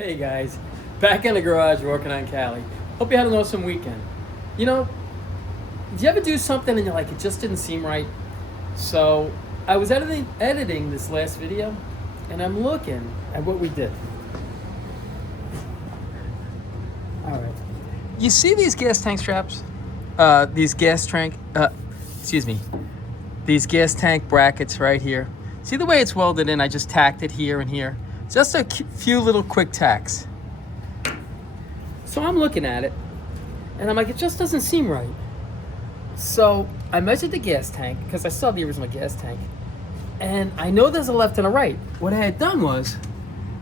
Hey guys, back in the garage working on Cali. Hope you had an awesome weekend. You know, do you ever do something and you're like, it just didn't seem right? So I was editing this last video and I'm looking at what we did. All right. You see these gas tank straps? These gas tank brackets right here. See the way it's welded in? I just tacked it here and here. Just a few little quick tacks. So I'm looking at it, and I'm like, it just doesn't seem right. So I measured the gas tank, because I saw the original gas tank, and I know there's a left and a right. What I had done was,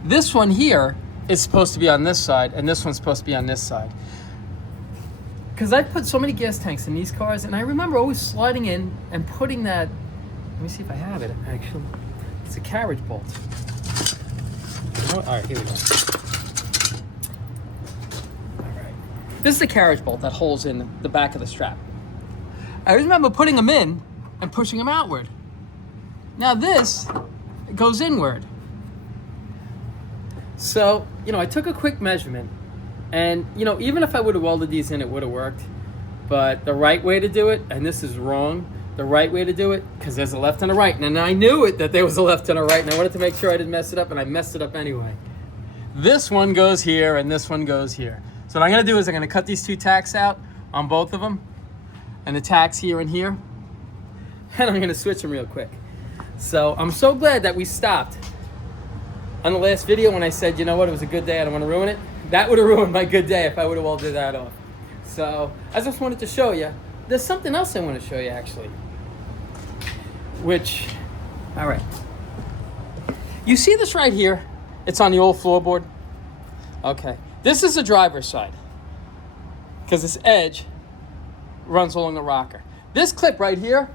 this one here is supposed to be on this side, and this one's supposed to be on this side. Because I put so many gas tanks in these cars, and I remember always sliding in and putting that, let me see if I have it, actually. It's a carriage bolt. All right, here we go. All right. This is the carriage bolt that holds in the back of the strap. I remember putting them in and pushing them outward. Now this goes inward. So, I took a quick measurement and, even if I would have welded these in, it would have worked. But the right way to do it, and this is wrong, the right way to do it, because there's a left and a right, and I knew it that there was a left and a right, and I wanted to make sure I didn't mess it up, and I messed it up anyway. This one goes here, and this one goes here. So what I'm gonna do is I'm gonna cut these two tacks out on both of them, and the tacks here and here, and I'm gonna switch them real quick. So I'm so glad that we stopped on the last video when I said, you know what, it was a good day, I don't wanna ruin it. That would have ruined my good day if I would have welded that off. So I just wanted to show you. There's something else I want to show you actually. All right. You see this right here? It's on the old floorboard. Okay. This is the driver's side. Because this edge runs along the rocker. This clip right here,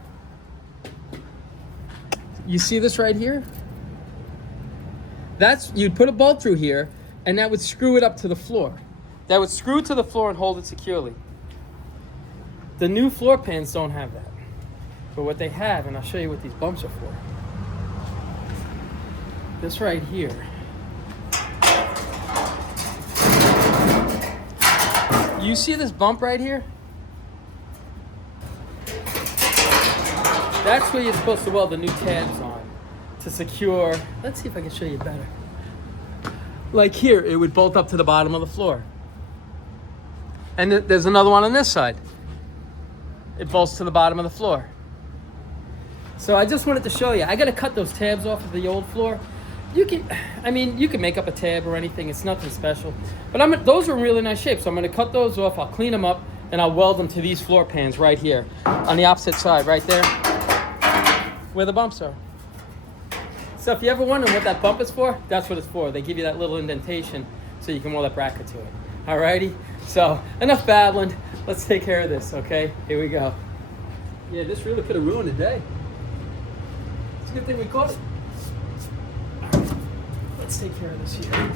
you see this right here? You'd put a bolt through here and that would screw it up to the floor. That would screw it to the floor and hold it securely. The new floor pans don't have that. But what they have, and I'll show you what these bumps are for. This right here. You see this bump right here? That's where you're supposed to weld the new tabs on to secure. Let's see if I can show you better. Like here, it would bolt up to the bottom of the floor. And there's another one on this side. It bolts to the bottom of the floor. So I just wanted to show you. I got to cut those tabs off of the old floor. You can make up a tab or anything. It's nothing special. But those are in really nice shape. So I'm going to cut those off. I'll clean them up and I'll weld them to these floor pans right here on the opposite side, right there, where the bumps are. So if you ever wonder what that bump is for, that's what it's for. They give you that little indentation so you can weld that bracket to it. Alrighty? So enough babbling. Let's take care of this, okay? Here we go. Yeah, this really could have ruined the day. It's a good thing we caught it. All right, let's take care of this here.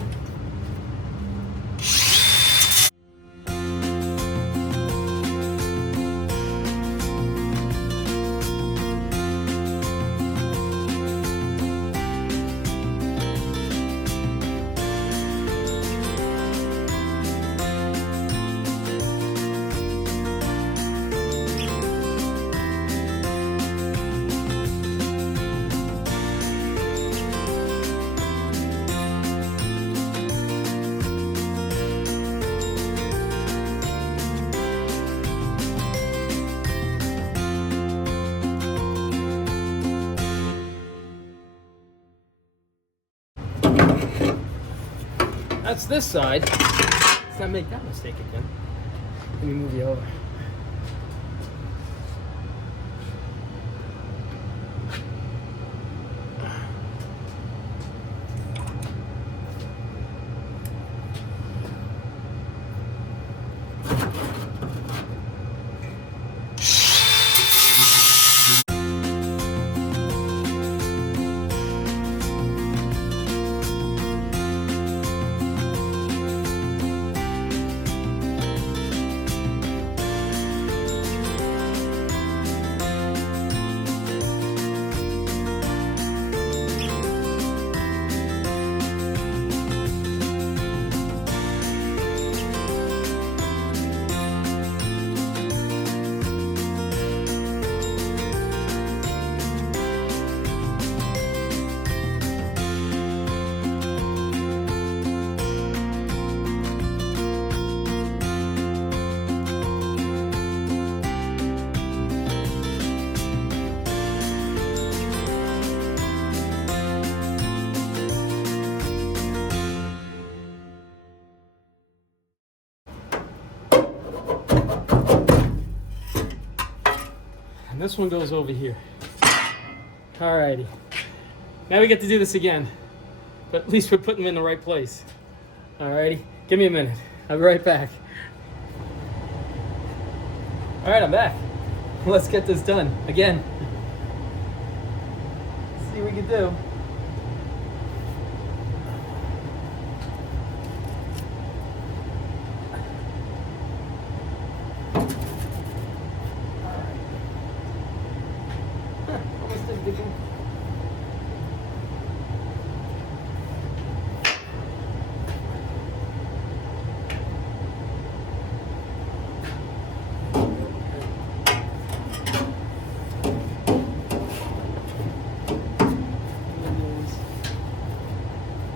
That's this side. Let's not make that mistake again. Let me move you over. And this one goes over here. Alrighty. Now we get to do this again. But at least we're putting them in the right place. Alrighty. Give me a minute. I'll be right back. Alright, I'm back. Let's get this done. Again. See what we can do.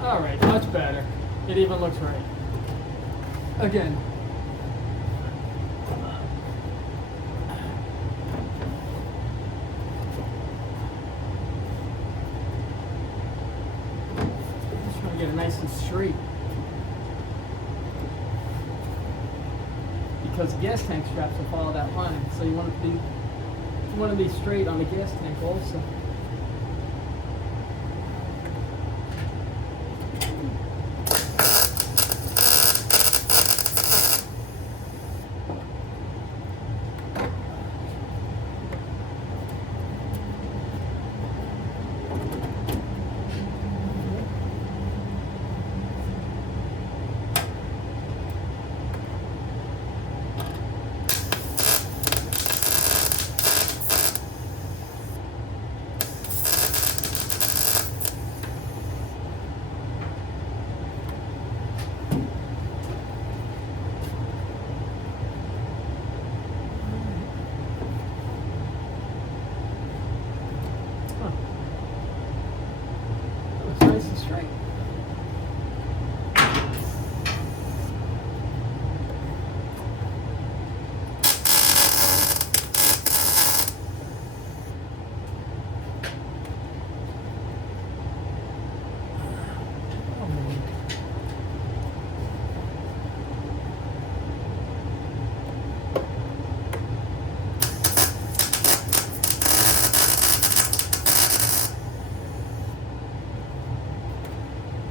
All right, much better. It even looks right. Again. Just trying to get it nice and straight. Because gas tank straps will follow that line, so you want to be straight on the gas tank also. Nice and straight.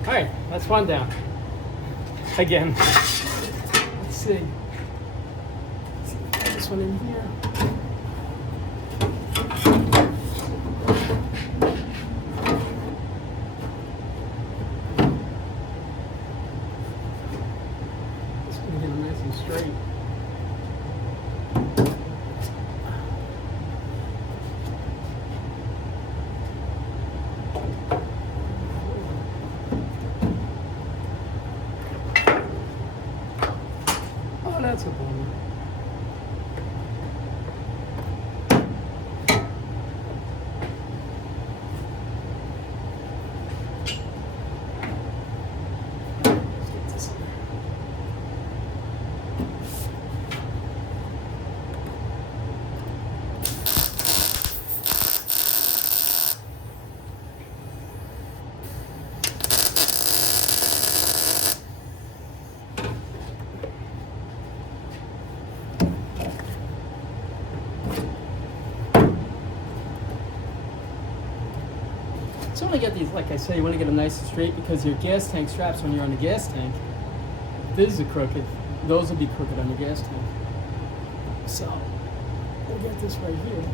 All right, that's one down. Again, let's see. Put this one in here. This one get nice and straight. That's a bummer. Let's get this in there. So when I get these, like I say, you want to get them nice and straight because your gas tank straps, when you're on the gas tank, this is crooked. Those will be crooked on the gas tank. So we'll get this right here.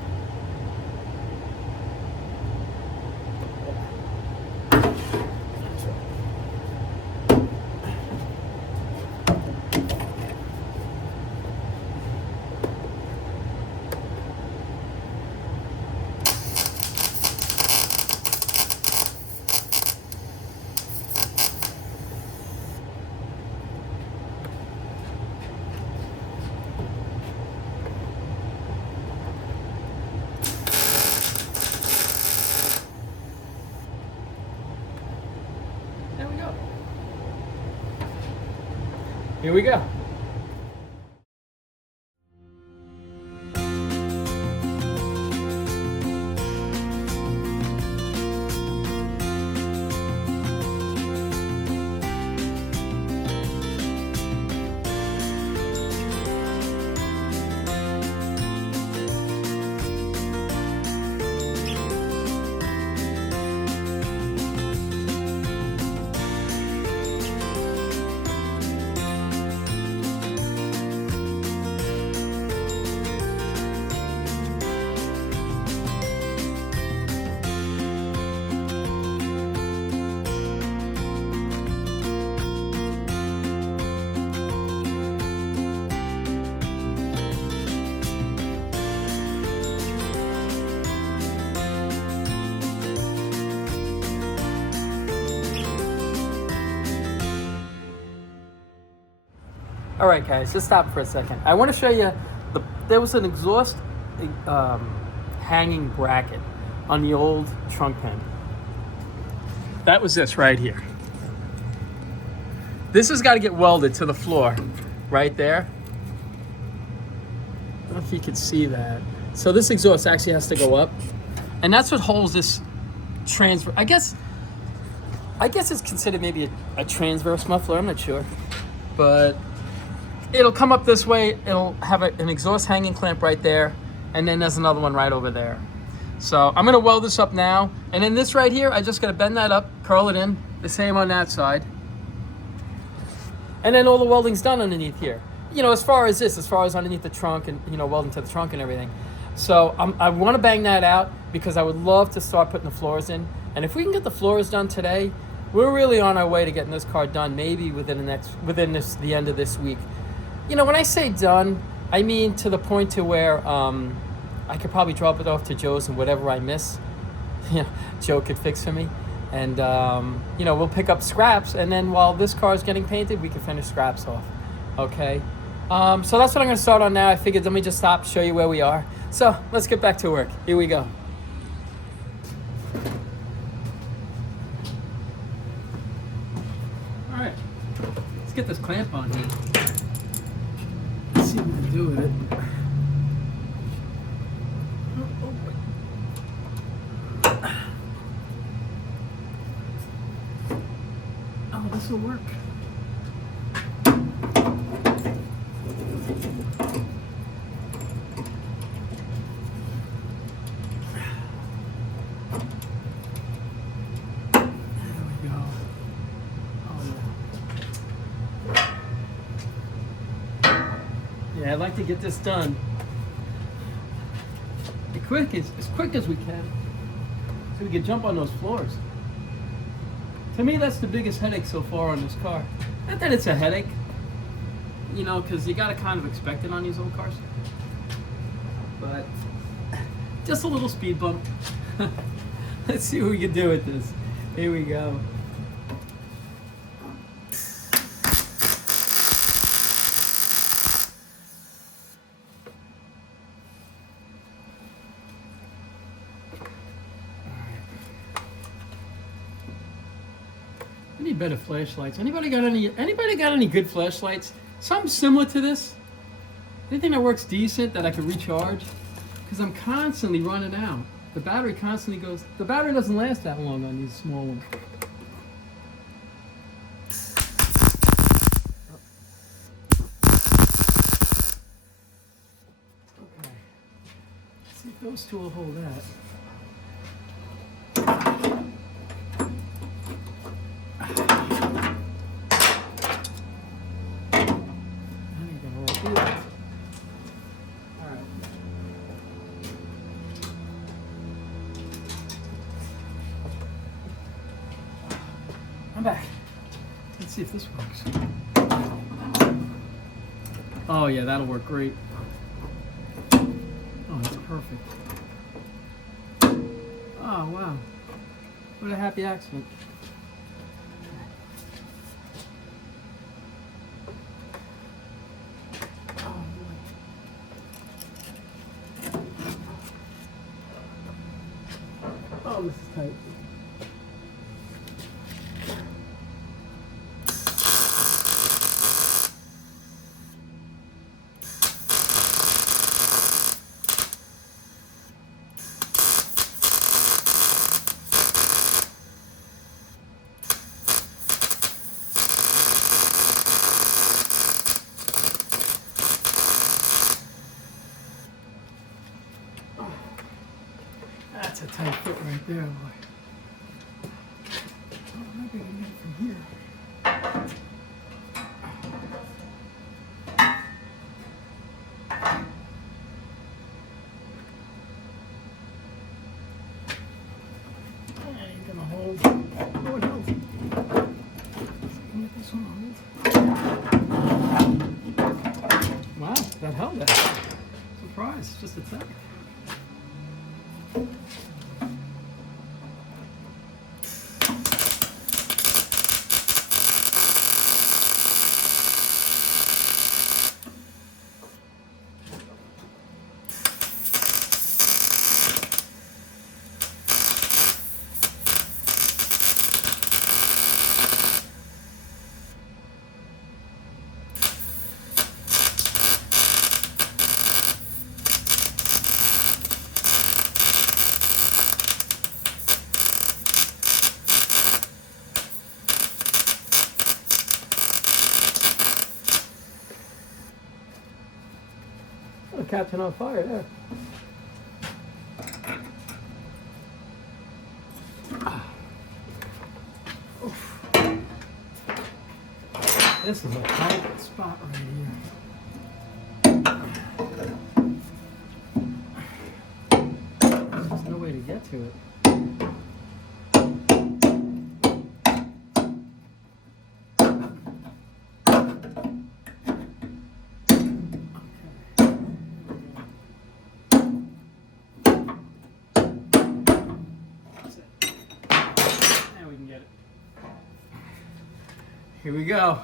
There we go. Here we go. All right, guys, just stop for a second. I want to show you there was an exhaust hanging bracket on the old trunk pen. That was this right here. This has got to get welded to the floor right there. I don't know if you can see that. So this exhaust actually has to go up, and that's what holds this transfer. I guess it's considered maybe a transverse muffler. I'm not sure, but it'll come up this way. It'll have an exhaust hanging clamp right there, and then there's another one right over there. So I'm gonna weld this up now, and then this right here, I just gotta bend that up, curl it in, the same on that side. And then all the welding's done underneath here. You know, as far as underneath the trunk and, you know, welding to the trunk and everything. So I wanna bang that out because I would love to start putting the floors in. And if we can get the floors done today, we're really on our way to getting this car done, maybe within the end of this week. You know, when I say done, I mean to the point to where I could probably drop it off to Joe's and whatever I miss, Joe could fix for me. And, you know, we'll pick up scraps, and then while this car is getting painted, we can finish scraps off, okay? So that's what I'm gonna start on now. I figured let me just stop, show you where we are. So let's get back to work. Here we go. All right, let's get this clamp on here. Let's see what we can do with it. Oh, this will work. Yeah, I'd like to get this done as quick as we can, so we can jump on those floors. To me, that's the biggest headache so far on this car. Not that it's a headache, you know, because you got to kind of expect it on these old cars. But just a little speed bump. Let's see what we can do with this. Here we go. I need better flashlights. Anybody got any good flashlights? Something similar to this? Anything that works decent that I can recharge? Because I'm constantly running out. The battery constantly goes. The battery doesn't last that long on these small ones. Okay. Let's see if those two will hold that. I'm back. Let's see if this works. Oh yeah, that'll work great. Oh, that's perfect. Oh wow. What a happy accident. Oh, this is tight. That's a tight fit right there, boy. Oh, maybe I can get it from here. That ain't gonna hold. Oh, it held. Can get this one hold? Wow, that held that. Surprise, just a tick. catching on fire there. This is a tight spot right here. There's no way to get to it. Here we go.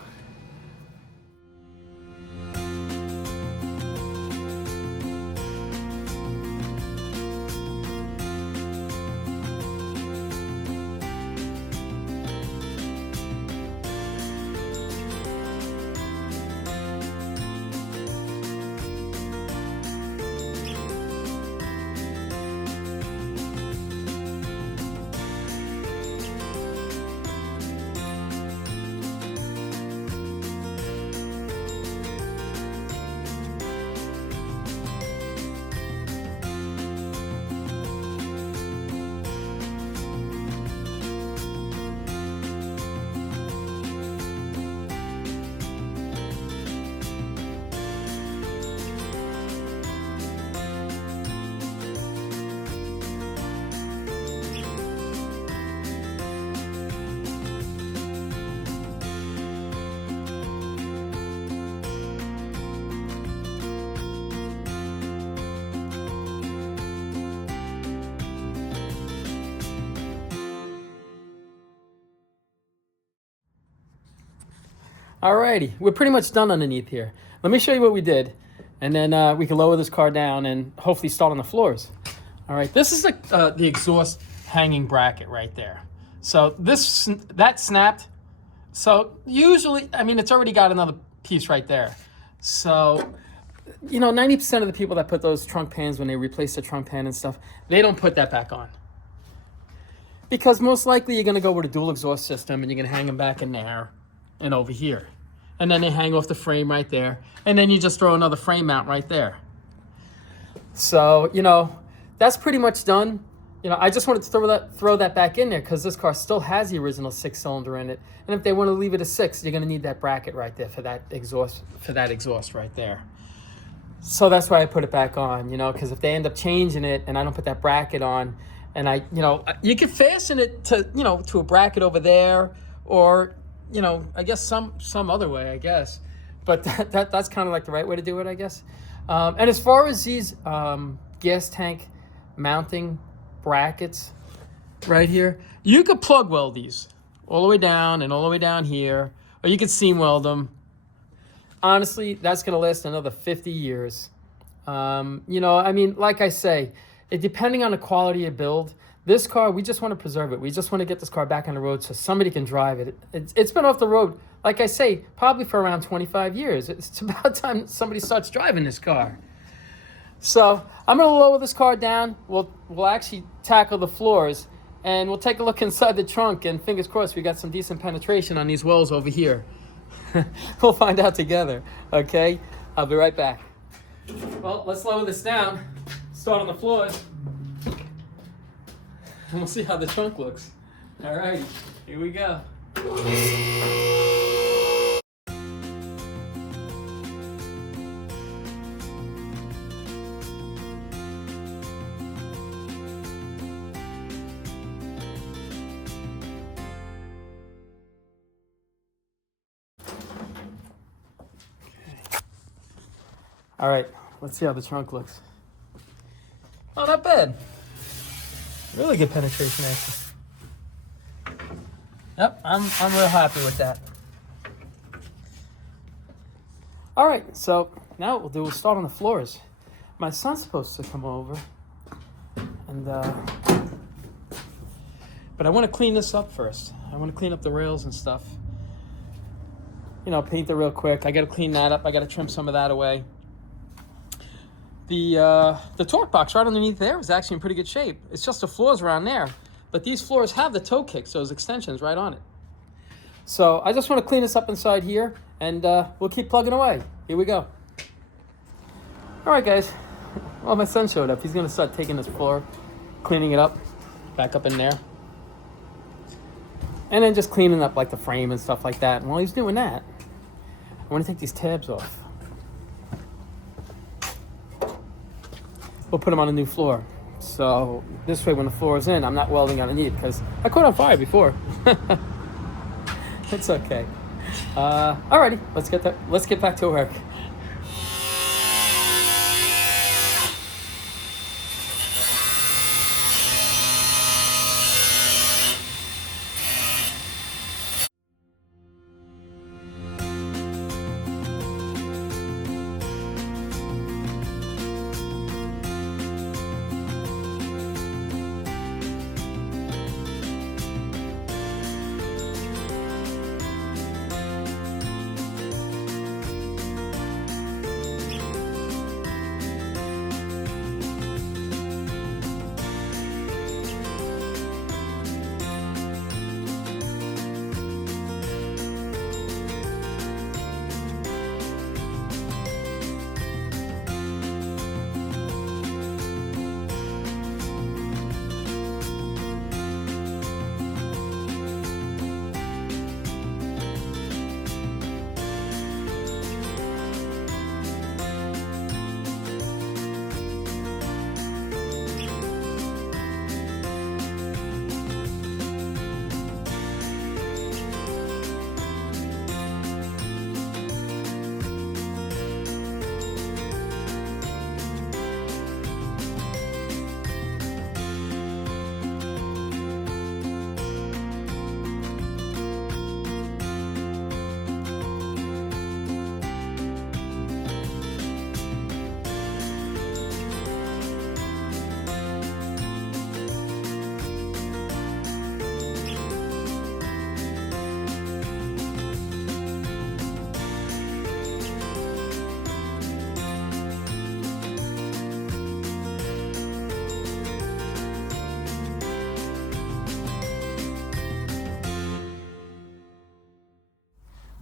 Alrighty, we're pretty much done underneath here. Let me show you what we did, and then we can lower this car down and hopefully start on the floors. All right, this is the exhaust hanging bracket right there. So that snapped. So usually, I mean, it's already got another piece right there. So, you know, 90% of the people that put those trunk pans, when they replace the trunk pan and stuff, they don't put that back on. Because most likely you're gonna go with a dual exhaust system and you're gonna hang them back in there and over here. And then they hang off the frame right there. And then you just throw another frame mount right there. So, you know, that's pretty much done. You know, I just wanted to throw that back in there because this car still has the original 6-cylinder in it. And if they want to leave it a 6, you're gonna need that bracket right there for that exhaust right there. So that's why I put it back on, you know, because if they end up changing it and I don't put that bracket on, and you can fasten it to, you know, to a bracket over there, or, you know, I guess some other way, I guess. But that's kind of like the right way to do it, I guess. And as far as these gas tank mounting brackets right here, you could plug weld these all the way down and all the way down here, or you could seam weld them. Honestly, that's going to last another 50 years. You know, I mean, like I say, depending on the quality of build, this car, we just want to preserve it. We just want to get this car back on the road so somebody can drive it. It's been off the road, like I say, probably for around 25 years. It's about time somebody starts driving this car. So I'm going to lower this car down. We'll actually tackle the floors, and we'll take a look inside the trunk, and fingers crossed we got some decent penetration on these wells over here. We'll find out together, okay? I'll be right back. Well, let's lower this down, start on the floors, and we'll see how the trunk looks. All right, here we go. All right, let's see how the trunk looks. Oh, not bad. Really good penetration, actually. Yep, I'm real happy with that. All right, so now what we'll start on the floors. My son's supposed to come over, and but I want to clean this up first. I want to clean up the rails and stuff. You know, paint it real quick. I got to clean that up. I got to trim some of that away. The torque box right underneath there is actually in pretty good shape. It's just the floors around there. But these floors have the toe kicks, those extensions right on it. So I just want to clean this up inside here, and we'll keep plugging away. Here we go. All right, guys. Well, my son showed up. He's gonna start taking this floor, cleaning it up, back up in there. And then just cleaning up like the frame and stuff like that. And while he's doing that, I want to take these tabs off. We'll put them on a new floor. So this way when the floor is in, I'm not welding underneath because I caught on fire before. It's okay. Alrighty, let's get back to work.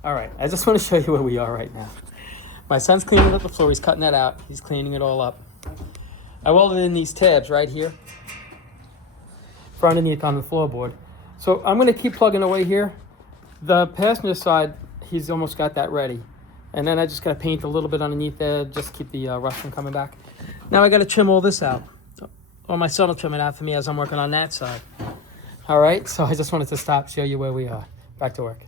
All right, I just want to show you where we are right now. My son's cleaning up the floor. He's cutting that out. He's cleaning it all up. I welded in these tabs right here for underneath on the floorboard. So I'm going to keep plugging away here. The passenger side, he's almost got that ready. And then I just got to paint a little bit underneath there just to keep the rust from coming back. Now I got to trim all this out. Or my son will trim it out for me as I'm working on that side. All right, so I just wanted to stop, show you where we are. Back to work.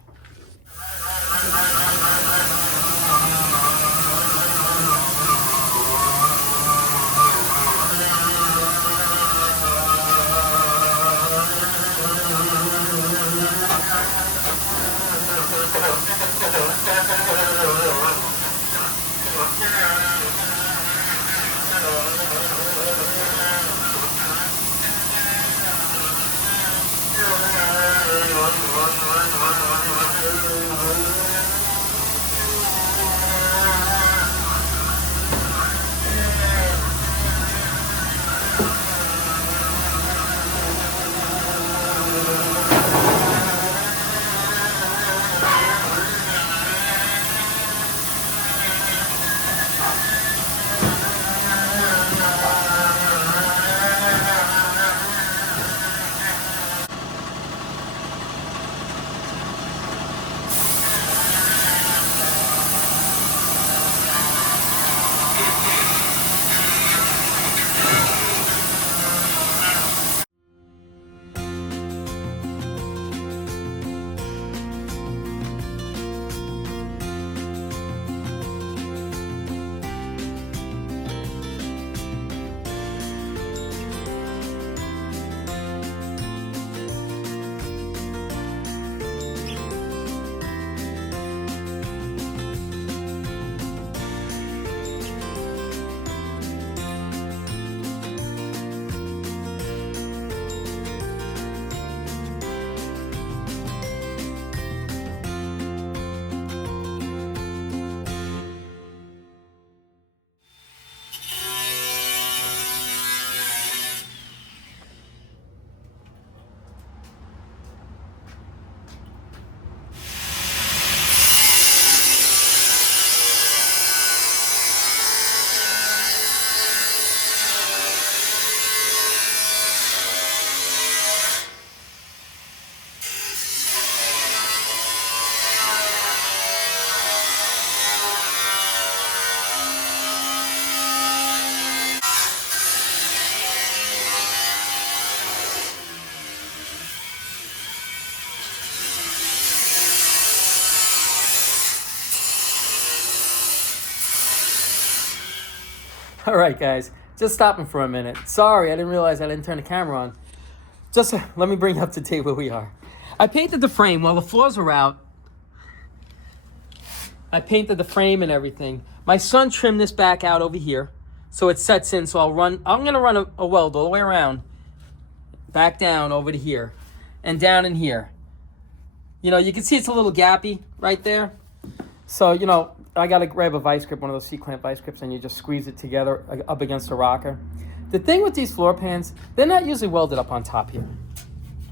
All right, guys, just stopping for a minute. Sorry, I didn't realize I didn't turn the camera on. Just let me bring you up to date where we are. I painted the frame while the floors were out. I painted the frame and everything. My son trimmed this back out over here, so it sets in. So I'm gonna run a weld all the way around, back down over to here, and down in here. You know, you can see it's a little gappy right there. So, you know, I gotta grab a vice grip, one of those C-clamp vice grips, and you just squeeze it together up against the rocker. The thing with these floor pans, they're not usually welded up on top here.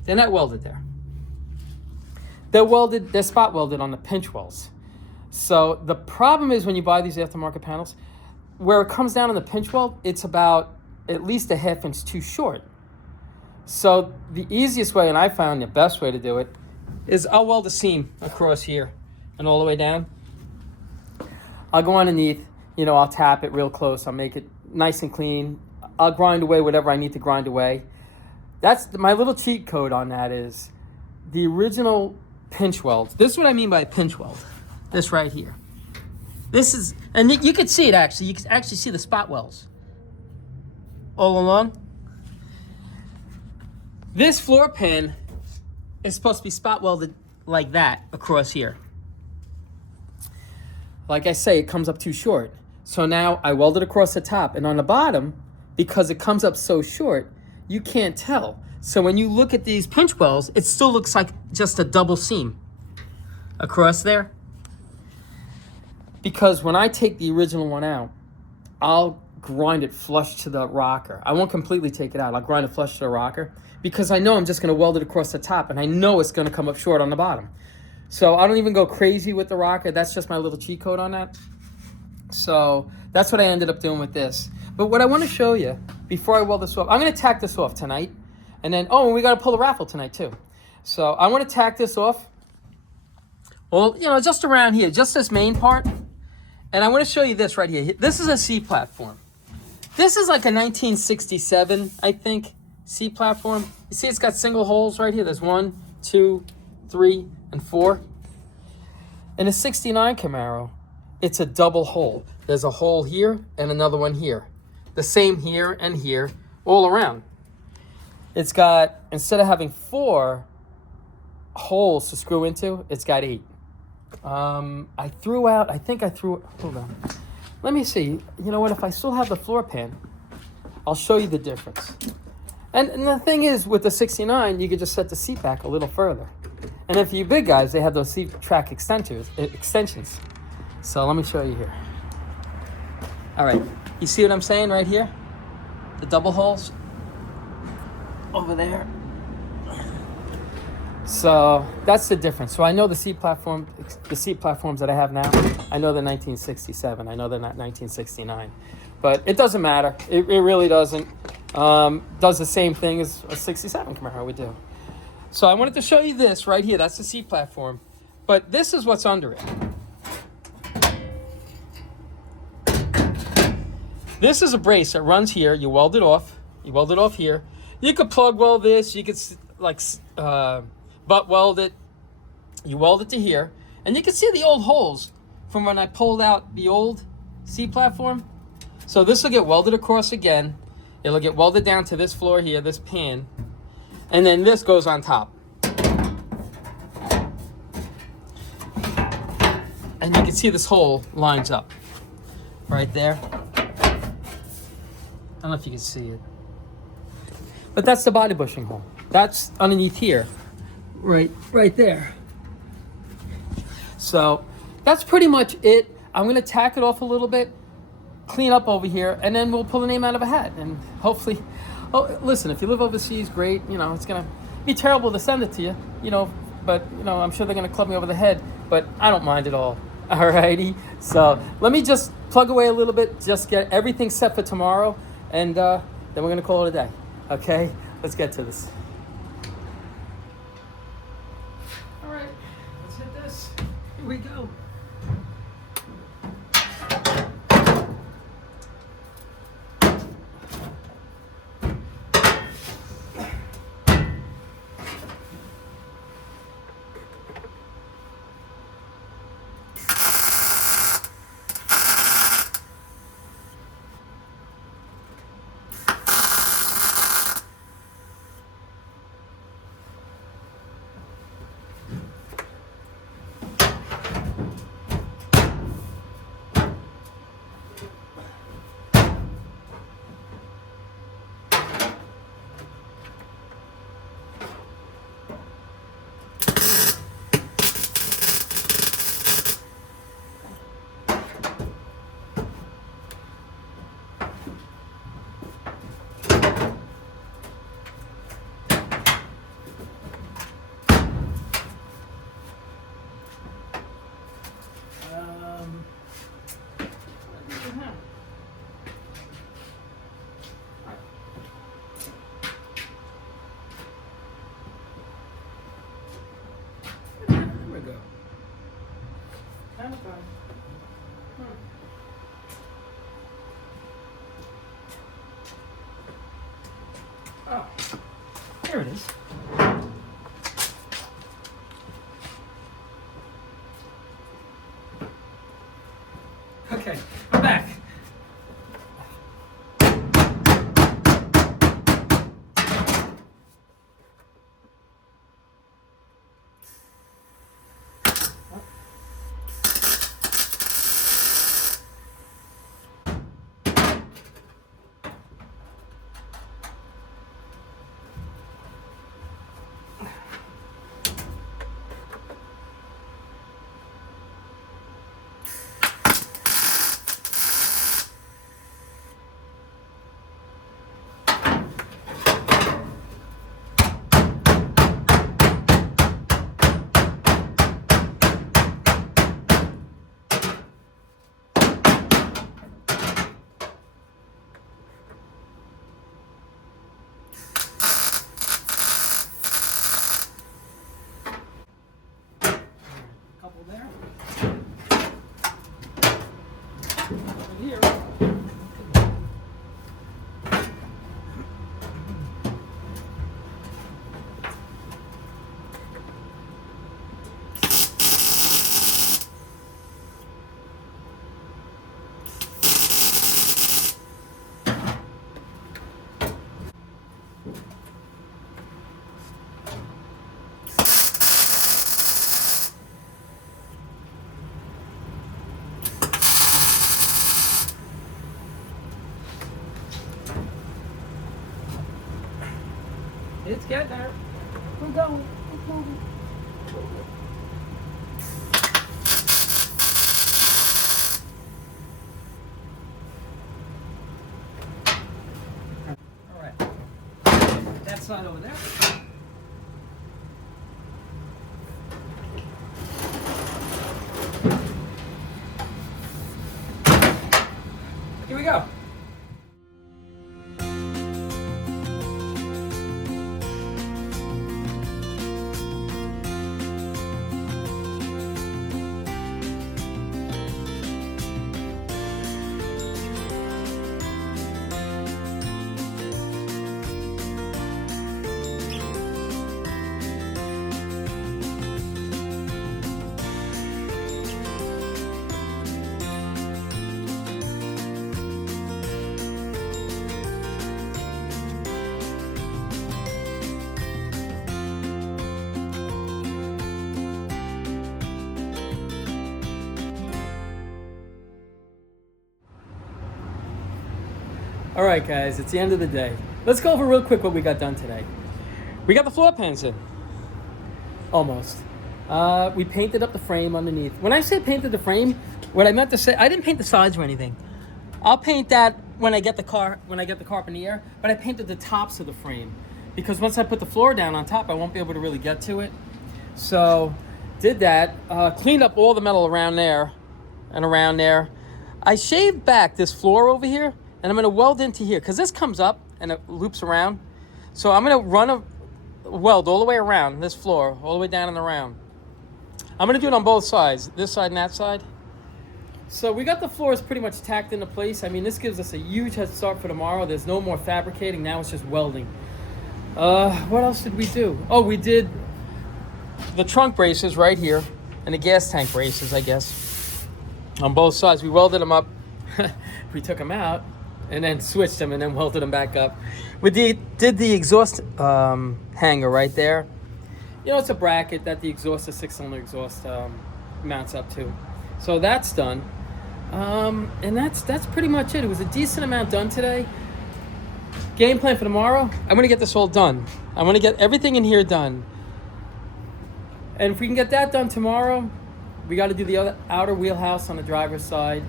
They're not welded there. They're spot welded on the pinch welds. So the problem is when you buy these aftermarket panels, where it comes down on the pinch weld, it's about at least a ½ inch too short. So the easiest way, and I found the best way to do it, is I'll weld a seam across here and all the way down. I'll go underneath, you know, I'll tap it real close. I'll make it nice and clean. I'll grind away whatever I need to grind away. That's my little cheat code on that is the original pinch welds. This is what I mean by a pinch weld. This right here. This is, and you can see it actually. You can actually see the spot welds all along. This floor pan is supposed to be spot welded like that across here. Like I say, it comes up too short. So now I weld it across the top, and on the bottom, because it comes up so short, you can't tell. So when you look at these pinch welds, it still looks like just a double seam across there. Because when I take the original one out, I'll grind it flush to the rocker. I won't completely take it out. I'll grind it flush to the rocker because I know I'm just going to weld it across the top, and I know it's going to come up short on the bottom. So I don't even go crazy with the rocker. That's just my little cheat code on that. So that's what I ended up doing with this. But what I want to show you before I weld this off, I'm going to tack this off tonight. And then, oh, and we got to pull the raffle tonight too. So I want to tack this off. Well, you know, just around here, just this main part. And I want to show you this right here. This is a C platform. This is like a 1967, I think, C platform. You see it's got single holes right here. There's 1, 2, 3, and 4. In a 69 Camaro, it's a double hole. There's a hole here and another one here. The same here and here, all around. It's got, instead of having 4 holes to screw into, it's got 8. Hold on. Let me see. You know what, if I still have the floor pan, I'll show you the difference. And the thing is, with the 69, you could just set the seat back a little further. And if you big guys, they have those seat track extensions. So let me show you here. All right, you see what I'm saying right here? The double holes over there. So that's the difference. So I know the seat platforms that I have now, I know they're 1967. I know they're not 1969. But it doesn't matter. It really doesn't. Does the same thing as a 67 Camaro would do. So I wanted to show you this right here. That's the seat platform. But this is what's under it. This is a brace that runs here. You weld it off. You weld it off here. You could plug weld this. You could butt weld it. You weld it to here. And you can see the old holes from when I pulled out the old C platform. So this will get welded across again. It'll get welded down to this floor here, this pan. And then this goes on top. And you can see this hole lines up right there. I don't know if you can see it. But that's the body bushing hole. That's underneath here. Right there. So that's pretty much it. I'm gonna tack it off a little bit, clean up over here, and then we'll pull the name out of a hat. And hopefully, oh, listen, if you live overseas, great. You know, it's gonna be terrible to send it to you, you know, but you know, I'm sure they're gonna club me over the head, but I don't mind at all. Alrighty. So let me just plug away a little bit, just get everything set for tomorrow, and then we're gonna call it a day. Okay? Let's get to this. All right, let's hit this. Here we go. kind of fun. Oh, here it is. Okay, I'm back. Couple there. Over here. It's getting there. We're going. It's moving. All right. That side over there. Here we go. All right, guys, it's the end of the day. Let's go over real quick what we got done today. We got the floor pans in. Almost. We painted up the frame underneath. When I say painted the frame, what I meant to say, I didn't paint the sides or anything. I'll paint that when I get the car up in the air, but I painted the tops of the frame because once I put the floor down on top, I won't be able to really get to it. So, did that, cleaned up all the metal around there and around there. I shaved back this floor over here, and I'm gonna weld into here because this comes up and it loops around. So I'm gonna run a weld all the way around this floor, all the way down and around. I'm gonna do it on both sides, this side and that side. So we got the floors pretty much tacked into place. I mean, this gives us a huge head start for tomorrow. There's no more fabricating, now it's just welding. What else did we do? Oh, we did the trunk braces right here and the gas tank braces, I guess, on both sides. We welded them up. We took them out and then switched them and then welded them back up. We did the exhaust hanger right there. You know, it's a bracket that the exhaust, the 6-cylinder exhaust mounts up to. So that's done. And that's pretty much it. It was a decent amount done today. Game plan for tomorrow, I'm gonna get this all done. I'm gonna get everything in here done. And if we can get that done tomorrow, we gotta do the other outer wheelhouse on the driver's side.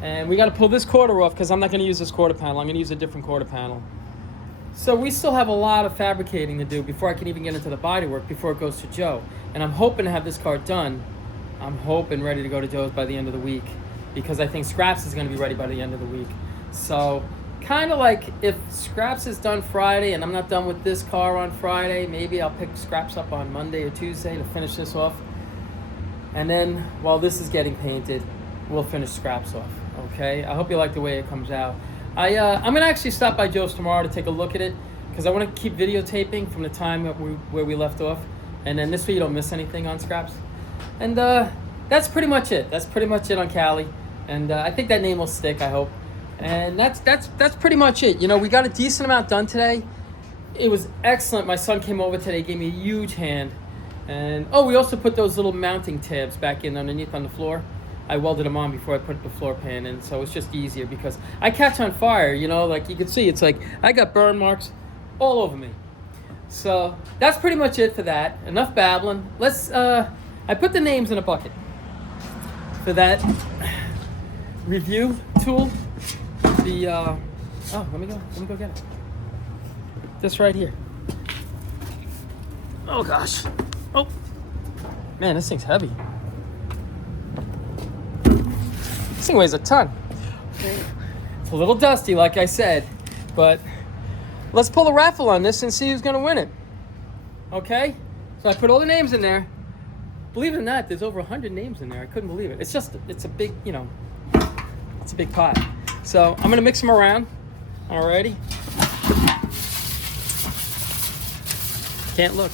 And we got to pull this quarter off because I'm not going to use this quarter panel. I'm going to use a different quarter panel. So we still have a lot of fabricating to do before I can even get into the bodywork, before it goes to Joe. And I'm hoping to have this car done. I'm hoping ready to go to Joe's by the end of the week because I think Scraps is going to be ready by the end of the week. So kind of like if Scraps is done Friday and I'm not done with this car on Friday, maybe I'll pick Scraps up on Monday or Tuesday to finish this off. And then while this is getting painted, we'll finish scraps off. Okay, I hope you like the way it comes out. I'm gonna actually stop by Joe's tomorrow to take a look at it, because I want to keep videotaping from the time where we left off, and then this way you don't miss anything on scraps. And that's pretty much it. That's pretty much it on Cali, and I think that name will stick, I hope. And that's pretty much it. You know, we got a decent amount done today. It was excellent. My son came over today, gave me a huge hand. And we also put those little mounting tabs back in underneath on the floor. I welded them on before I put the floor pan in, so it's just easier because I catch on fire, you know, like you can see, it's like I got burn marks all over me. So that's pretty much it for that. Enough babbling. Let's I put the names in a bucket for that review tool. The let me go get it. This right here. Oh gosh. Oh man, this thing's heavy. This thing weighs a ton. It's a little dusty, like I said, but let's pull a raffle on this and see who's gonna win it. Okay? So I put all the names in there. Believe it or not, there's over 100 names in there. I couldn't believe it. It's a big, you know, it's a big pot. So I'm gonna mix them around. Alrighty. Can't look.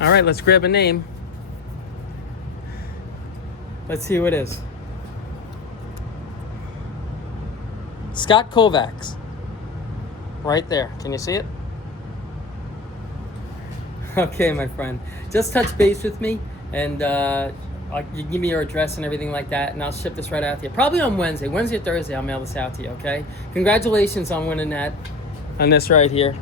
All right, let's grab a name. Let's see who it is. Scott Kovacs. Right there. Can you see it? Okay, my friend. Just touch base with me, and you give me your address and everything like that, and I'll ship this right out to you. Probably on Wednesday. Wednesday or Thursday, I'll mail this out to you, okay? Congratulations on winning that, on this right here.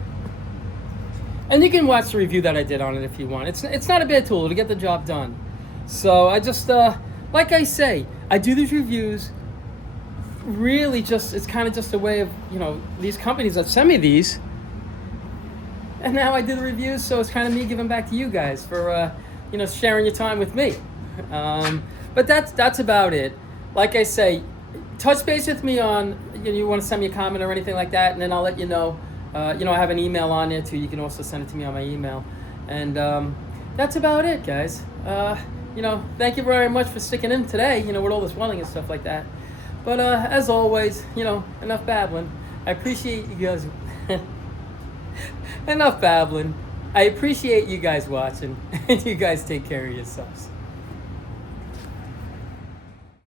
And you can watch the review that I did on it if you want. It's not a bad tool to get the job done. So I just, like I say, I do these reviews really just, it's kind of just a way of, you know, these companies that send me these, and now I do the reviews, so it's kind of me giving back to you guys for, you know, sharing your time with me. But that's about it. Like I say, touch base with me on, you want to send me a comment or anything like that, and then I'll let you know. You know, I have an email on there too. You can also send it to me on my email. And that's about it, guys. You know, thank you very much for sticking in today, you know, with all this welding and stuff like that. But as always, you know, enough babbling. I appreciate you guys. Enough babbling. I appreciate you guys watching. And you guys take care of yourselves.